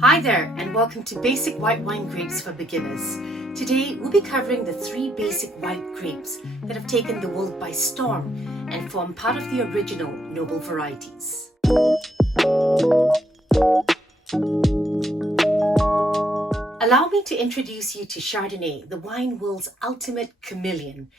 Hi there, and welcome to Basic White Wine Grapes for Beginners. Today we'll be covering the 3 basic white grapes that have taken the world by storm and form part of the original noble varieties. Allow me to introduce you to Chardonnay, the wine world's ultimate chameleon.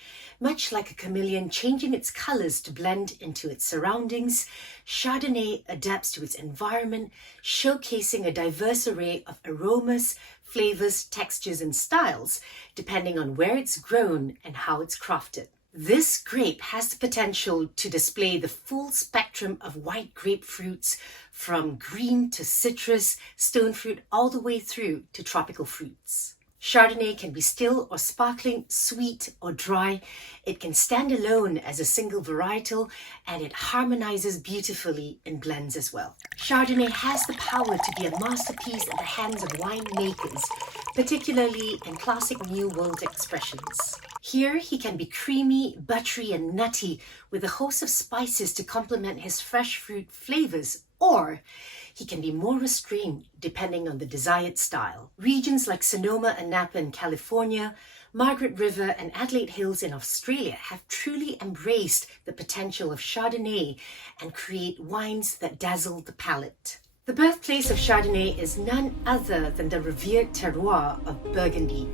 Much like a chameleon changing its colors to blend into its surroundings, Chardonnay adapts to its environment, showcasing a diverse array of aromas, flavors, textures, and styles, depending on where it's grown and how it's crafted. This grape has the potential to display the full spectrum of white grapefruits, from green to citrus, stone fruit, all the way through to tropical fruits. Chardonnay can be still or sparkling, sweet or dry. It can stand alone as a single varietal, and it harmonizes beautifully in blends as well. Chardonnay has the power to be a masterpiece in the hands of winemakers, particularly in classic New World expressions. Here he can be creamy, buttery and nutty with a host of spices to complement his fresh fruit flavors, or he can be more restrained depending on the desired style. Regions like Sonoma and Napa in California, Margaret River and Adelaide Hills in Australia have truly embraced the potential of Chardonnay and create wines that dazzle the palate. The birthplace of Chardonnay is none other than the revered terroir of Burgundy.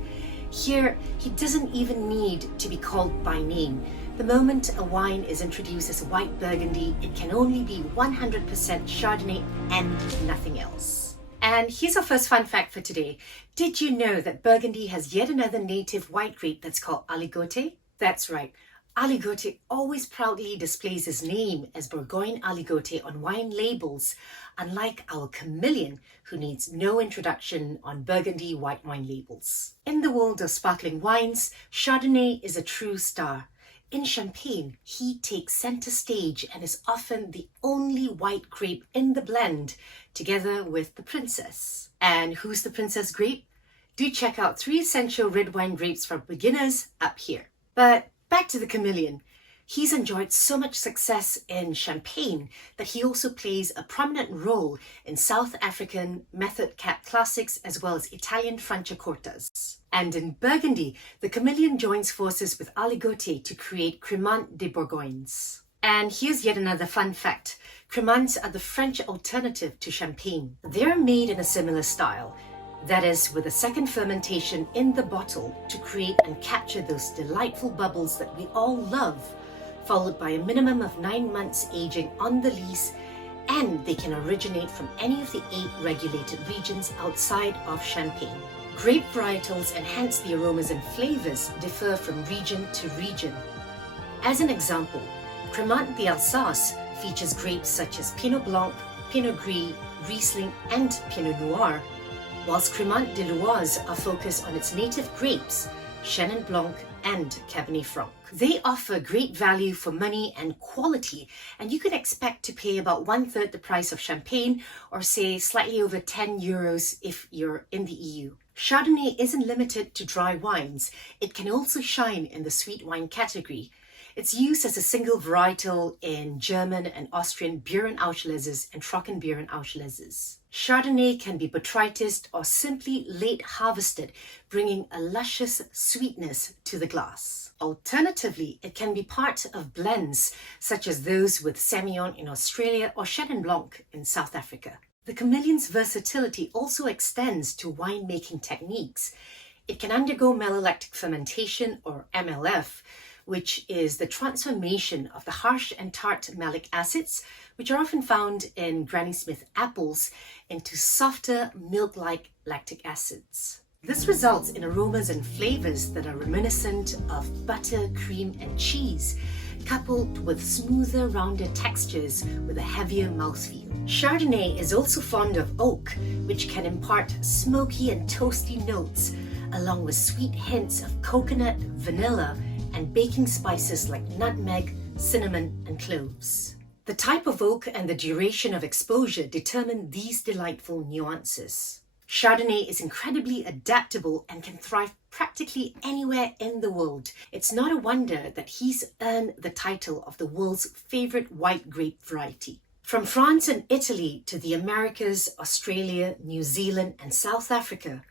Here, he doesn't even need to be called by name. The moment a wine is introduced as white Burgundy, it can only be 100% Chardonnay and nothing else. And here's our first fun fact for today. Did you know that Burgundy has yet another native white grape that's called Aligoté? That's right. Aligoté always proudly displays his name as Bourgogne Aligoté on wine labels, unlike our chameleon, who needs no introduction on Burgundy white wine labels. In the world of sparkling wines, Chardonnay is a true star. In Champagne, he takes center stage and is often the only white grape in the blend, together with the princess. And who's the princess grape? Do check out 3 essential red wine grapes for beginners up here. But back to the chameleon. He's enjoyed so much success in Champagne that he also plays a prominent role in South African method cat classics as well as Italian Franciacortas. And in Burgundy, the chameleon joins forces with Aligoté to create Crémant de Bourgognes. And here's yet another fun fact. Crémants are the French alternative to Champagne. They're made in a similar style. That is, with a second fermentation in the bottle to create and capture those delightful bubbles that we all love, followed by a minimum of 9 months aging on the lees, and they can originate from any of the 8 regulated regions outside of Champagne. Grape varietals enhance the aromas and flavors differ from region to region. As an example, Crémant d'Alsace features grapes such as Pinot Blanc, Pinot Gris, Riesling and Pinot Noir, whilst Crémant de l'Oise are focused on its native grapes, Chenin Blanc and Cabernet Franc. They offer great value for money and quality, and you can expect to pay about 1/3 the price of Champagne, or say slightly over €10 if you're in the EU. Chardonnay isn't limited to dry wines. It can also shine in the sweet wine category. It's used as a single varietal in German and Austrian Beerenauslese and Trockenbeerenauslese. Chardonnay can be botrytis or simply late harvested, bringing a luscious sweetness to the glass. Alternatively, it can be part of blends such as those with Semillon in Australia or Chenin Blanc in South Africa. The chameleon's versatility also extends to winemaking techniques. It can undergo malolactic fermentation, or MLF, which is the transformation of the harsh and tart malic acids, which are often found in Granny Smith apples, into softer milk-like lactic acids. This results in aromas and flavors that are reminiscent of butter, cream, and cheese, coupled with smoother, rounded textures with a heavier mouthfeel. Chardonnay is also fond of oak, which can impart smoky and toasty notes, along with sweet hints of coconut, vanilla, and baking spices like nutmeg, cinnamon, and cloves. The type of oak and the duration of exposure determine these delightful nuances. Chardonnay is incredibly adaptable and can thrive practically anywhere in the world. It's not a wonder that he's earned the title of the world's favorite white grape variety. From France and Italy to the Americas, Australia, New Zealand, and South Africa,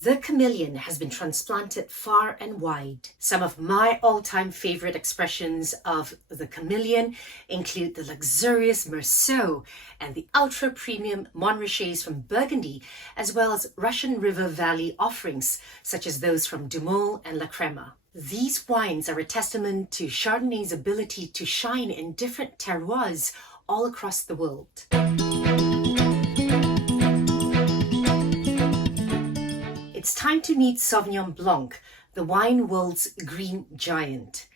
the chameleon has been transplanted far and wide. Some of my all-time favorite expressions of the chameleon include the luxurious Meursault and the ultra-premium Montrachets from Burgundy, as well as Russian River Valley offerings, such as those from Dumont and La Crema. These wines are a testament to Chardonnay's ability to shine in different terroirs all across the world. It's time to meet Sauvignon Blanc, the wine world's green giant.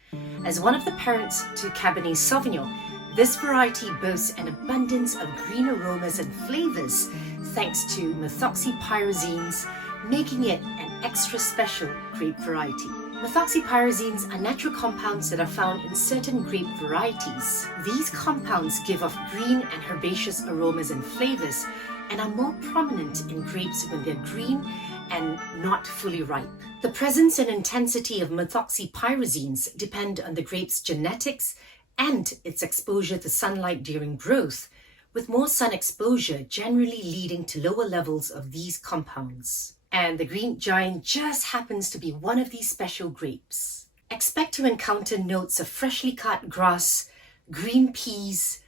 As one of the parents to Cabernet Sauvignon, this variety boasts an abundance of green aromas and flavors thanks to methoxypyrazines, making it an extra special grape variety. Methoxypyrazines are natural compounds that are found in certain grape varieties. These compounds give off green and herbaceous aromas and flavors and are more prominent in grapes when they're green and not fully ripe. The presence and intensity of methoxypyrazines depend on the grape's genetics and its exposure to sunlight during growth, with more sun exposure generally leading to lower levels of these compounds. And the Green Giant just happens to be one of these special grapes. Expect to encounter notes of freshly cut grass, green peas,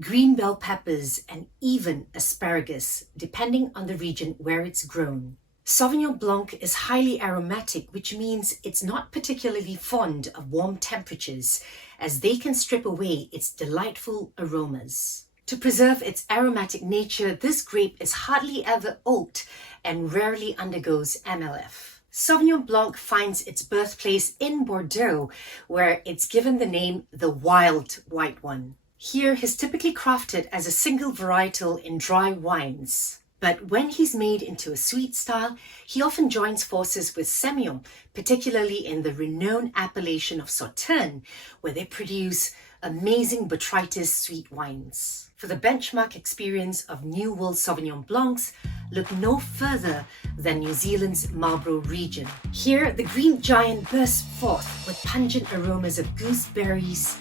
green bell peppers, and even asparagus, depending on the region where it's grown. Sauvignon Blanc is highly aromatic, which means it's not particularly fond of warm temperatures, as they can strip away its delightful aromas. To preserve its aromatic nature, this grape is hardly ever oaked and rarely undergoes MLF. Sauvignon Blanc finds its birthplace in Bordeaux, where it's given the name the Wild White One. Here, he's typically crafted as a single varietal in dry wines. But when he's made into a sweet style, he often joins forces with Semillon, particularly in the renowned appellation of Sauternes, where they produce amazing botrytis sweet wines. For the benchmark experience of New World Sauvignon Blancs, look no further than New Zealand's Marlborough region. Here, the Green Giant bursts forth with pungent aromas of gooseberries,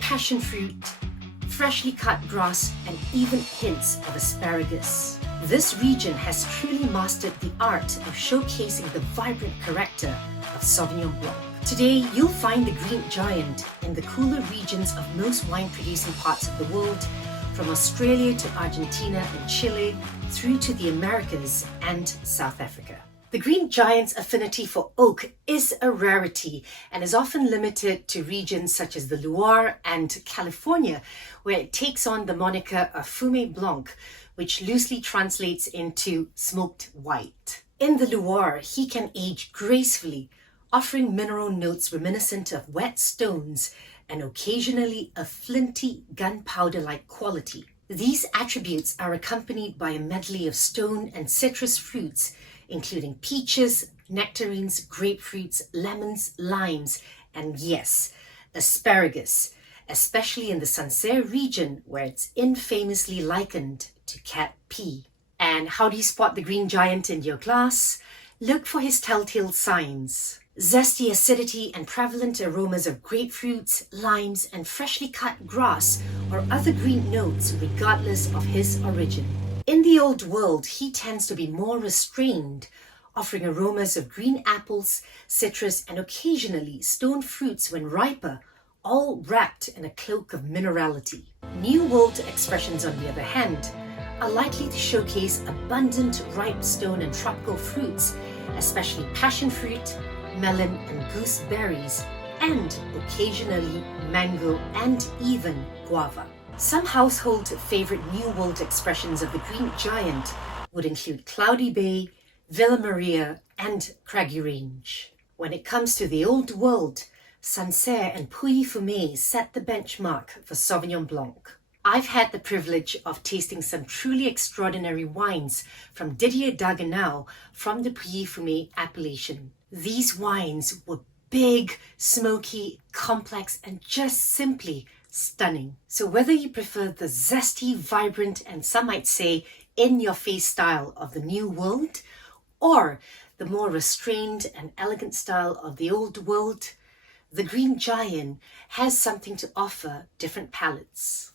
passion fruit, freshly cut grass, and even hints of asparagus. This region has truly mastered the art of showcasing the vibrant character of Sauvignon Blanc. Today, you'll find the Green Giant in the cooler regions of most wine-producing parts of the world, from Australia to Argentina and Chile, through to the Americas and South Africa. The Green Giant's affinity for oak is a rarity and is often limited to regions such as the Loire and California, where it takes on the moniker of Fumé Blanc, which loosely translates into smoked white. In the Loire, he can age gracefully, offering mineral notes reminiscent of wet stones and occasionally a flinty gunpowder-like quality. These attributes are accompanied by a medley of stone and citrus fruits, including peaches, nectarines, grapefruits, lemons, limes, and yes, asparagus, especially in the Sancerre region where it's infamously likened to cat pee. And how do you spot the Green Giant in your glass? Look for his telltale signs. Zesty acidity and prevalent aromas of grapefruits, limes, and freshly cut grass or other green notes regardless of his origin. In the Old World, he tends to be more restrained, offering aromas of green apples, citrus, and occasionally stone fruits when riper, all wrapped in a cloak of minerality. New World expressions, on the other hand, are likely to showcase abundant ripe stone and tropical fruits, especially passion fruit, melon and gooseberries, and occasionally mango and even guava. Some household favorite New World expressions of the Green Giant would include Cloudy Bay, Villa Maria, and Craggy Range. When it comes to the Old World, Sancerre and Pouilly-Fumé set the benchmark for Sauvignon Blanc. I've had the privilege of tasting some truly extraordinary wines from Didier Dagenau from the Pouilly-Fumé appellation. These wines were big, smoky, complex, and just simply stunning. So whether you prefer the zesty, vibrant, and some might say in-your-face style of the New World, or the more restrained and elegant style of the Old World, the Green Giant has something to offer different palates.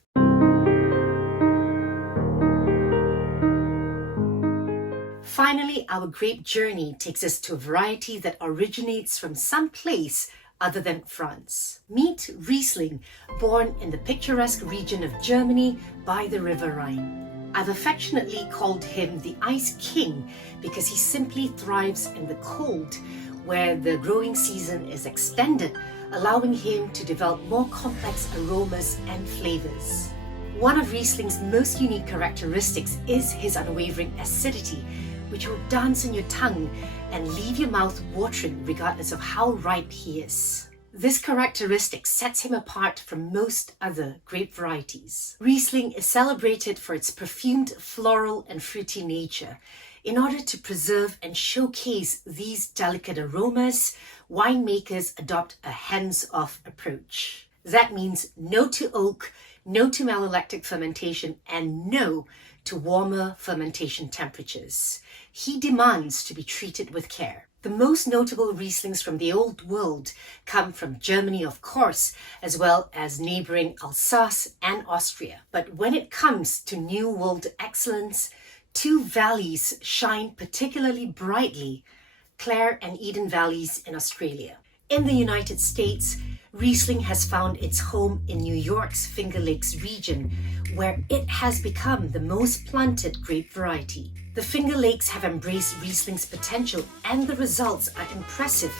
Finally, our grape journey takes us to a variety that originates from some place other than France. Meet Riesling, born in the picturesque region of Germany by the River Rhine. I've affectionately called him the Ice King because he simply thrives in the cold, where the growing season is extended, allowing him to develop more complex aromas and flavors. One of Riesling's most unique characteristics is his unwavering acidity, which will dance on your tongue and leave your mouth watering regardless of how ripe he is. This characteristic sets him apart from most other grape varieties. Riesling is celebrated for its perfumed, floral and fruity nature. In order to preserve and showcase these delicate aromas, winemakers adopt a hands-off approach. That means no to oak, no to malolactic fermentation, and no to warmer fermentation temperatures. He demands to be treated with care. The most notable Rieslings from the Old World come from Germany, of course, as well as neighboring Alsace and Austria. But when it comes to New World excellence, two valleys shine particularly brightly: Clare and Eden Valleys in Australia. In the United States, Riesling has found its home in New York's Finger Lakes region, where it has become the most planted grape variety. The Finger Lakes have embraced Riesling's potential, and the results are impressive,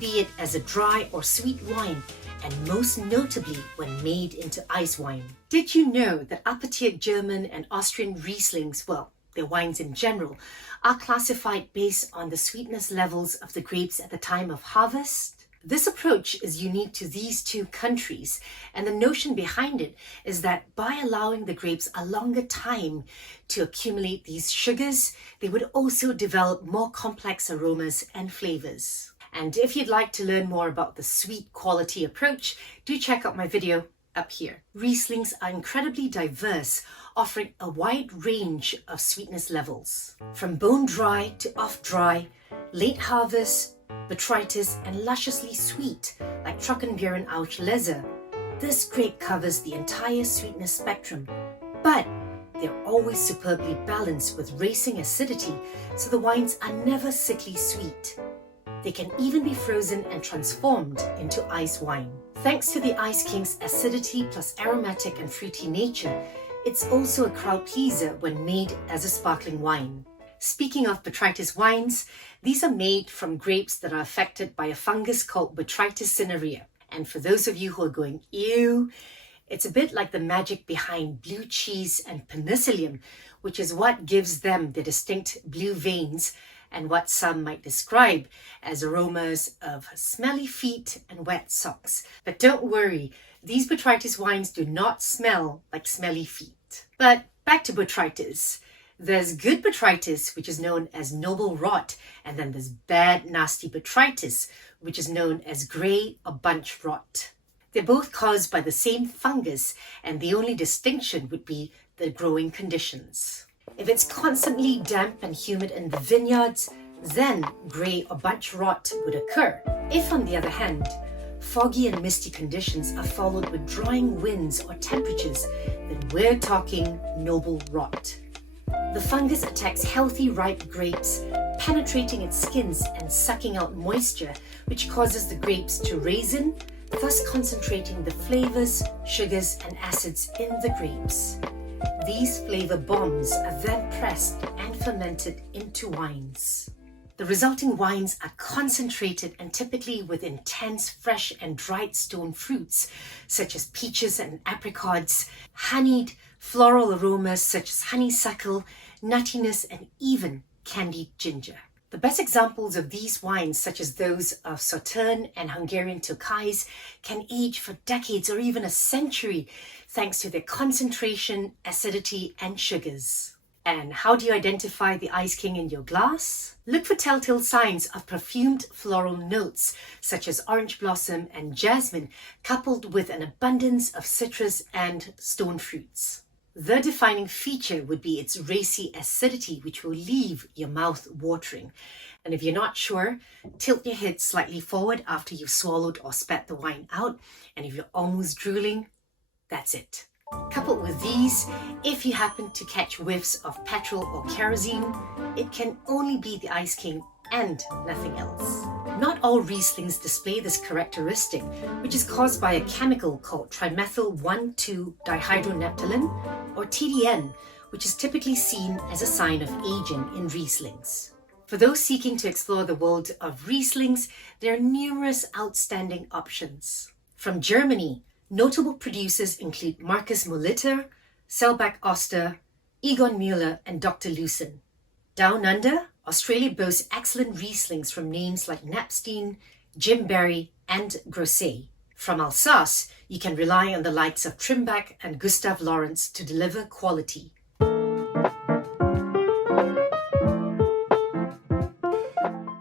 be it as a dry or sweet wine, and most notably when made into ice wine. Did you know that upper-tier German and Austrian Rieslings, well, their wines in general, are classified based on the sweetness levels of the grapes at the time of harvest? This approach is unique to these two countries, and the notion behind it is that by allowing the grapes a longer time to accumulate these sugars, they would also develop more complex aromas and flavors. And if you'd like to learn more about the sweet quality approach, do check out my video up here. Rieslings are incredibly diverse, offering a wide range of sweetness levels. From bone dry to off dry, late harvest, botrytis, and lusciously sweet like Trockenbeeren Auslese, this grape covers the entire sweetness spectrum. But they're always superbly balanced with racing acidity, so the wines are never sickly sweet. They can even be frozen and transformed into ice wine. Thanks to the Ice King's acidity plus aromatic and fruity nature, it's also a crowd pleaser when made as a sparkling wine. Speaking of botrytis wines, these are made from grapes that are affected by a fungus called Botrytis cinerea. And for those of you who are going, ew, it's a bit like the magic behind blue cheese and penicillium, which is what gives them the distinct blue veins and what some might describe as aromas of smelly feet and wet socks. But don't worry, these botrytis wines do not smell like smelly feet. But back to botrytis. There's good botrytis, which is known as noble rot, and then there's bad, nasty botrytis, which is known as grey or bunch rot. They're both caused by the same fungus, and the only distinction would be the growing conditions. If it's constantly damp and humid in the vineyards, then grey or bunch rot would occur. If, on the other hand, foggy and misty conditions are followed with drying winds or temperatures, then we're talking noble rot. The fungus attacks healthy, ripe grapes, penetrating its skins and sucking out moisture, which causes the grapes to raisin, thus concentrating the flavors, sugars, and acids in the grapes. These flavor bombs are then pressed and fermented into wines. The resulting wines are concentrated and typically with intense, fresh, and dried stone fruits, such as peaches and apricots, honeyed, floral aromas such as honeysuckle, nuttiness, and even candied ginger. The best examples of these wines, such as those of Sauterne and Hungarian Tokays, can age for decades or even a century thanks to their concentration, acidity, and sugars. And how do you identify the Ice King in your glass? Look for telltale signs of perfumed floral notes such as orange blossom and jasmine, coupled with an abundance of citrus and stone fruits. The defining feature would be its racy acidity, which will leave your mouth watering. And if you're not sure, tilt your head slightly forward after you've swallowed or spat the wine out. And if you're almost drooling, that's it. Coupled with these, if you happen to catch whiffs of petrol or kerosene, it can only be the Ice King and nothing else. Not all Rieslings display this characteristic, which is caused by a chemical called trimethyl 1,2-dihydronaphthalene, or TDN, which is typically seen as a sign of aging in Rieslings. For those seeking to explore the world of Rieslings, there are numerous outstanding options. From Germany, notable producers include Markus Molitor, Selbach Oster, Egon Müller, and Dr. Lucen. Down under, Australia boasts excellent Rieslings from names like Knapstein, Jim Barry, and Grosset. From Alsace, you can rely on the likes of Trimbach and Gustav Lorenz to deliver quality.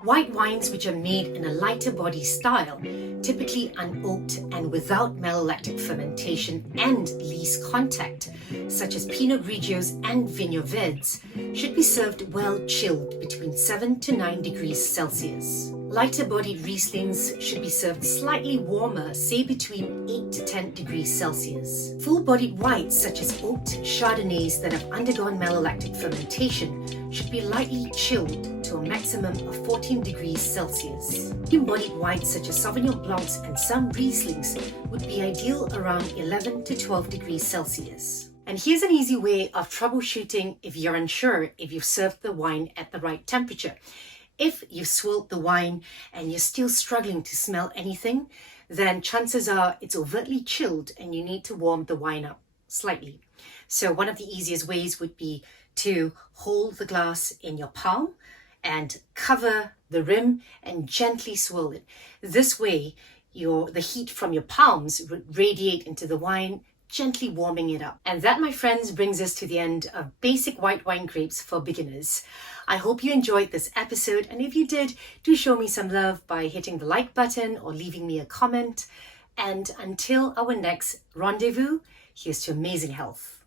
White wines which are made in a lighter body style, typically unoaked and without malolactic fermentation and lees contact, such as Pinot Grigios and Vignovides, should be served well chilled between 7 to 9 degrees Celsius. Lighter bodied Rieslings should be served slightly warmer, say between 8 to 10 degrees Celsius. Full bodied whites such as oaked Chardonnays that have undergone malolactic fermentation should be lightly chilled to a maximum of 14 degrees Celsius. Medium-bodied whites such as Sauvignon Blancs and some Rieslings would be ideal around 11 to 12 degrees Celsius. And here's an easy way of troubleshooting if you're unsure if you've served the wine at the right temperature. If you've swirled the wine and you're still struggling to smell anything, then chances are it's overtly chilled and you need to warm the wine up slightly. So one of the easiest ways would be to hold the glass in your palm and cover the rim and gently swirl it. This way, the heat from your palms would radiate into the wine, gently warming it up. And that, my friends, brings us to the end of basic white wine grapes for beginners. I hope you enjoyed this episode, and if you did, do show me some love by hitting the like button or leaving me a comment. And until our next rendezvous, here's to amazing health.